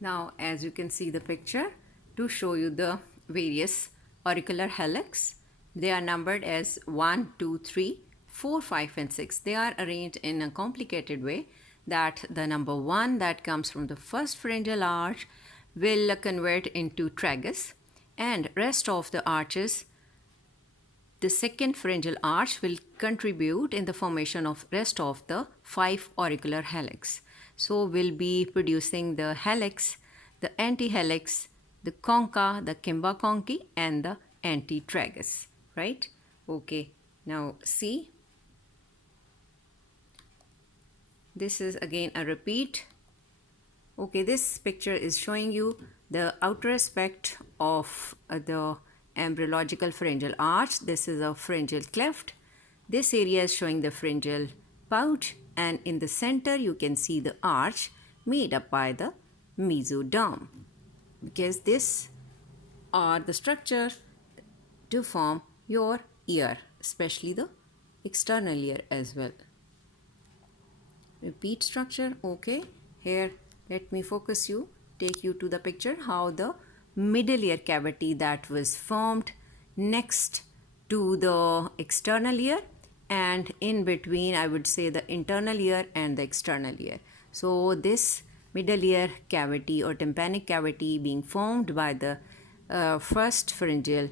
Now, as you can see the picture, to show you the various auricular helix, they are numbered as 1, 2, 3, 4, 5 and 6. They are arranged in a complicated way that the number 1 that comes from the first pharyngeal arch will convert into tragus, and rest of the arches, the second pharyngeal arch will contribute in the formation of rest of the 5 auricular helix. So we'll be producing the helix, the antihelix, the concha, the kimba conchi and the antitragus, right? Okay, now see, this is again a repeat. Okay, this picture is showing you the outer aspect of the embryological pharyngeal arch. This is a pharyngeal cleft. This area is showing the pharyngeal pouch, and in the center you can see the arch made up by the mesoderm, because this are the structure to form your ear, especially the external ear as well. Repeat structure. Okay, here let me focus you, take you to the picture how the middle ear cavity that was formed next to the external ear, and in between I would say the internal ear and the external ear. So this middle ear cavity or tympanic cavity being formed by the first pharyngeal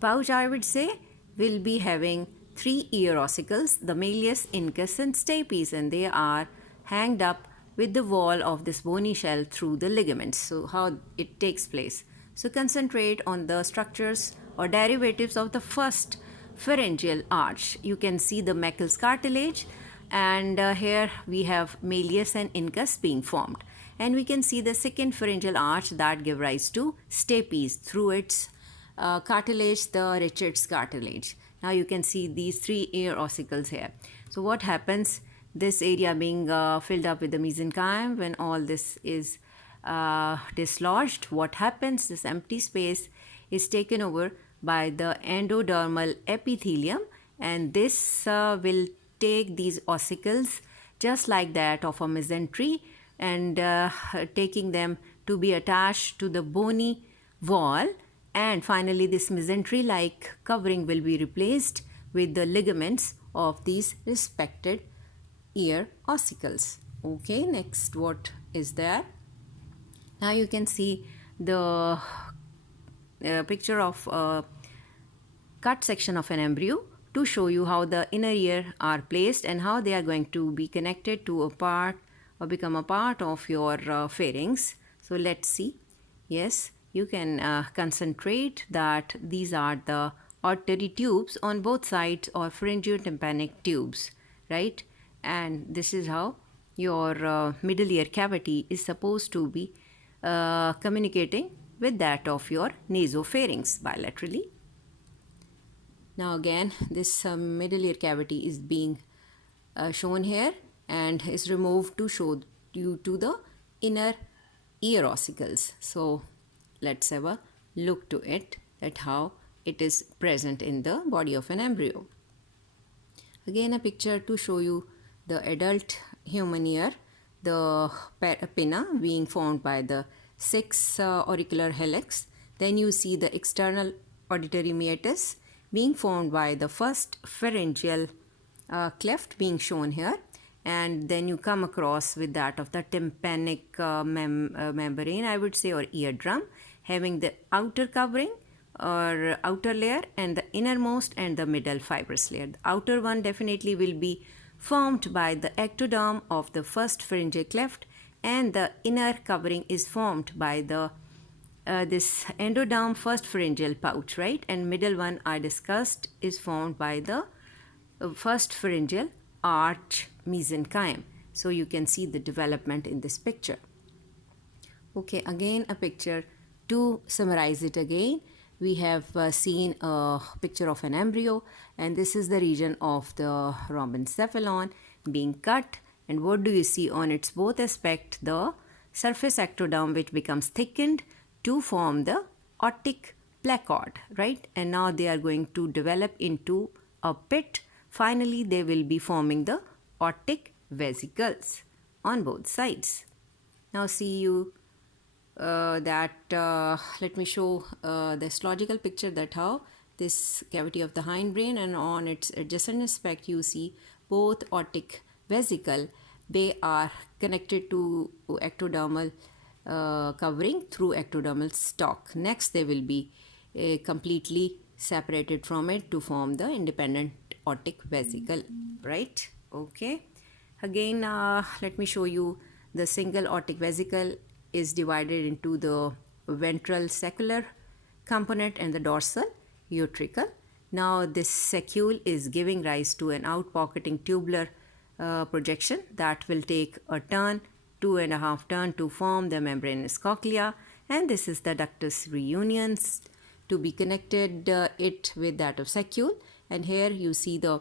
pouch, I would say, will be having 3 ear ossicles, the malleus, incus and stapes, and they are hanged up with the wall of this bony shell through the ligaments. So how it takes place. So concentrate on the structures or derivatives of the first pharyngeal arch. You can see the Meckel's cartilage, and here we have malleus and incus being formed. And we can see the second pharyngeal arch that give rise to stapes through its cartilage, the Richards cartilage. Now you can see these 3 ear ossicles here. So what happens, this area being filled up with the mesenchyme, when all this is dislodged, what happens, this empty space is taken over by the endodermal epithelium, and this will take these ossicles just like that of a mesentery and taking them to be attached to the bony wall, and finally this mesentery like covering will be replaced with the ligaments of these respected ear ossicles. Okay, next what is there? Now you can see the picture of a cut section of an embryo to show you how the inner ear are placed and how they are going to be connected to a part or become a part of your pharynx. So let's see. Yes, you can concentrate that these are the auditory tubes on both sides or pharyngeotympanic tubes, right? And this is how your middle ear cavity is supposed to be communicating with that of your nasopharynx bilaterally. Now again, this middle ear cavity is being shown here and is removed to show you to the inner ear ossicles. So let's have a look to it, at how it is present in the body of an embryo. Again a picture to show you the adult human ear, the pinna being formed by the 6 auricular helix. Then you see the external auditory meatus being formed by the first pharyngeal cleft being shown here, and then you come across with that of the tympanic membrane, I would say, or eardrum, having the outer covering or outer layer and the innermost and the middle fibrous layer. The outer one definitely will be formed by the ectoderm of the first pharyngeal cleft, and the inner covering is formed by the this endoderm first pharyngeal pouch, right? And middle one I discussed is formed by the first pharyngeal arch mesenchyme. So you can see the development in this picture. Okay, again a picture to summarize it again. We have seen a picture of an embryo, and this is the region of the rhombencephalon being cut, and what do you see on its both aspect? The surface ectoderm, which becomes thickened to form the otic placard, right? And now they are going to develop into a pit. Finally they will be forming the otic vesicles on both sides. Now see you let me show this logical picture that how this cavity of the hindbrain, and on its adjacent aspect you see both aortic vesicle. They are connected to ectodermal covering through ectodermal stalk. Next they will be completely separated from it to form the independent aortic vesicle, right? Okay. Again, let me show you the single aortic vesicle is divided into the ventral saccular component and the dorsal utricle. Now this saccule is giving rise to an outpocketing tubular projection that will take a turn, 2.5 turn, to form the membranous cochlea, and this is the ductus reunions to be connected it with that of saccule. And here you see the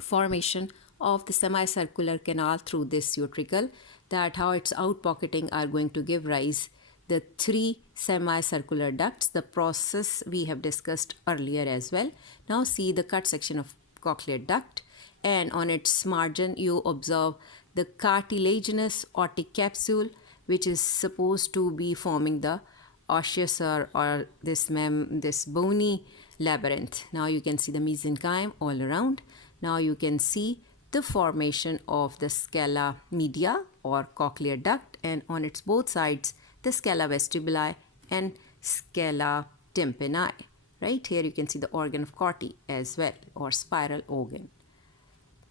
formation of the semicircular canal through this utricle, that how its outpocketing are going to give rise the 3 semicircular ducts. The process we have discussed earlier as well. Now see the cut section of cochlear duct, and on its margin you observe the cartilaginous aortic capsule, which is supposed to be forming the osseous or this bony labyrinth. Now you can see the mesenchyme all around. Now you can see the formation of the scala media or cochlear duct, and on its both sides the scala vestibuli and scala tympani. Right here you can see the organ of Corti as well, or spiral organ.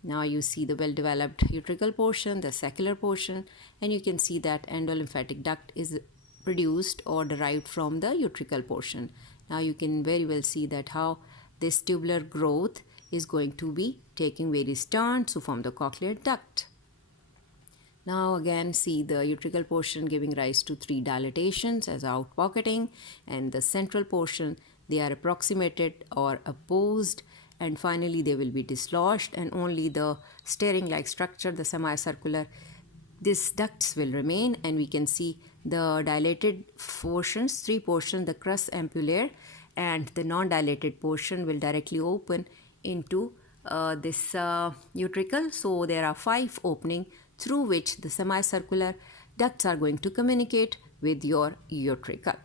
Now you see the well-developed utricle portion, the saccular portion, and you can see that endolymphatic duct is produced or derived from the utricle portion. Now you can very well see that how this tubular growth is going to be taking various turns to form the cochlear duct. Now again see the utricle portion giving rise to 3 dilatations as outpocketing, and the central portion they are approximated or opposed, and finally they will be dislodged, and only the staring like structure, the semicircular, these ducts will remain. And we can see the dilated portions, 3 portions, the crus ampullaire, and the non-dilated portion will directly open into this utricle. So there are 5 openings through which the semicircular ducts are going to communicate with your utricle.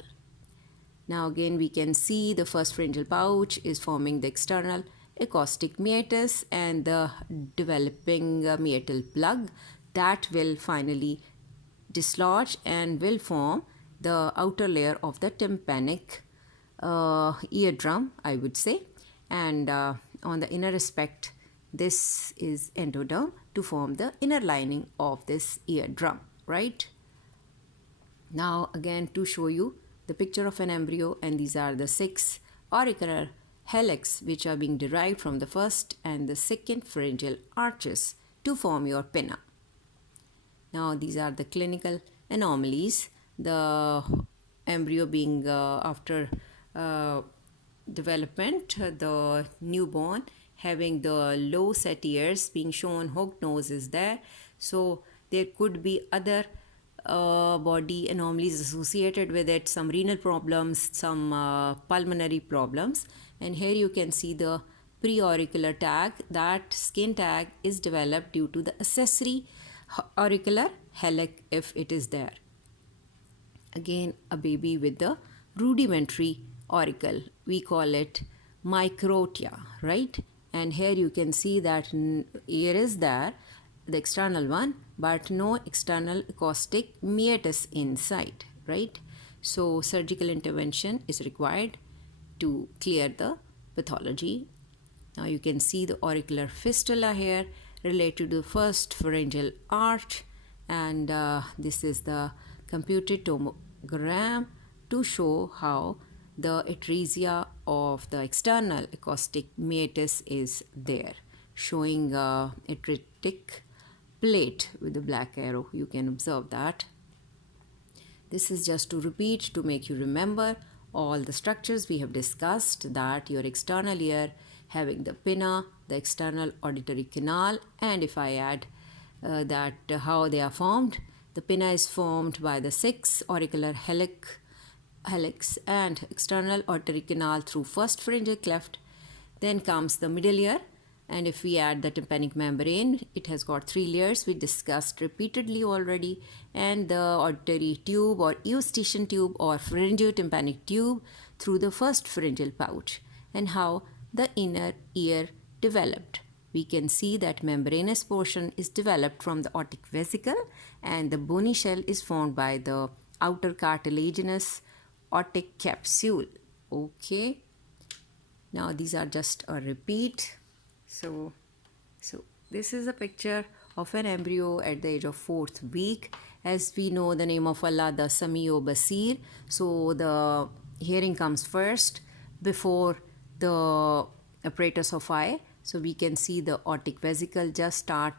Now again we can see the first pharyngeal pouch is forming the external acoustic meatus and the developing meatal plug that will finally dislodge and will form the outer layer of the tympanic eardrum, I would say. And on the inner aspect, this is endoderm to form the inner lining of this eardrum, right? Now again to show you the picture of an embryo, and these are the 6 auricular helix which are being derived from the first and the second pharyngeal arches to form your pinna. Now these are the clinical anomalies. The embryo being after development, the newborn having the low set ears, being shown hooked nose is there. So there could be other body anomalies associated with it, some renal problems, some pulmonary problems. And here you can see the preauricular tag. That skin tag is developed due to the accessory auricular helix if it is there. Again a baby with the rudimentary auricle, we call it microtia, right? And here you can see that ear is there, the external one, but no external acoustic meatus inside, right? So surgical intervention is required to clear the pathology. Now you can see the auricular fistula here related to the first pharyngeal arch, and this is the computed tomogram to show how the atresia of the external acoustic meatus is there, showing atretic plate with the black arrow. You can observe that. This is just to repeat, to make you remember all the structures we have discussed, that your external ear having the pinna, the external auditory canal, and if I add that how they are formed, the pinna is formed by the 6 auricular helix and external auditory canal through first pharyngeal cleft. Then comes the middle ear And if we add the tympanic membrane, it has got 3 layers we discussed repeatedly already, and the auditory tube or eustachian tube or pharyngeotympanic tube through the first pharyngeal pouch, and how the inner ear developed. We can see that membranous portion is developed from the otic vesicle, and the bony shell is formed by the outer cartilaginous otic capsule. Okay, now these are just a repeat. So this is a picture of an embryo at the age of 4th week. As we know the name of Allah, the Sami'o Basir. So the hearing comes first before the apparatus of eye. So we can see the otic vesicle just start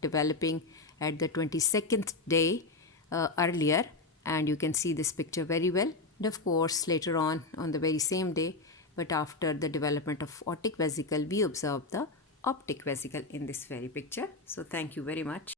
developing at the 22nd day earlier, and you can see this picture very well. And of course later on the very same day, but after the development of otic vesicle, we observe the optic vesicle in this very picture. So thank you very much.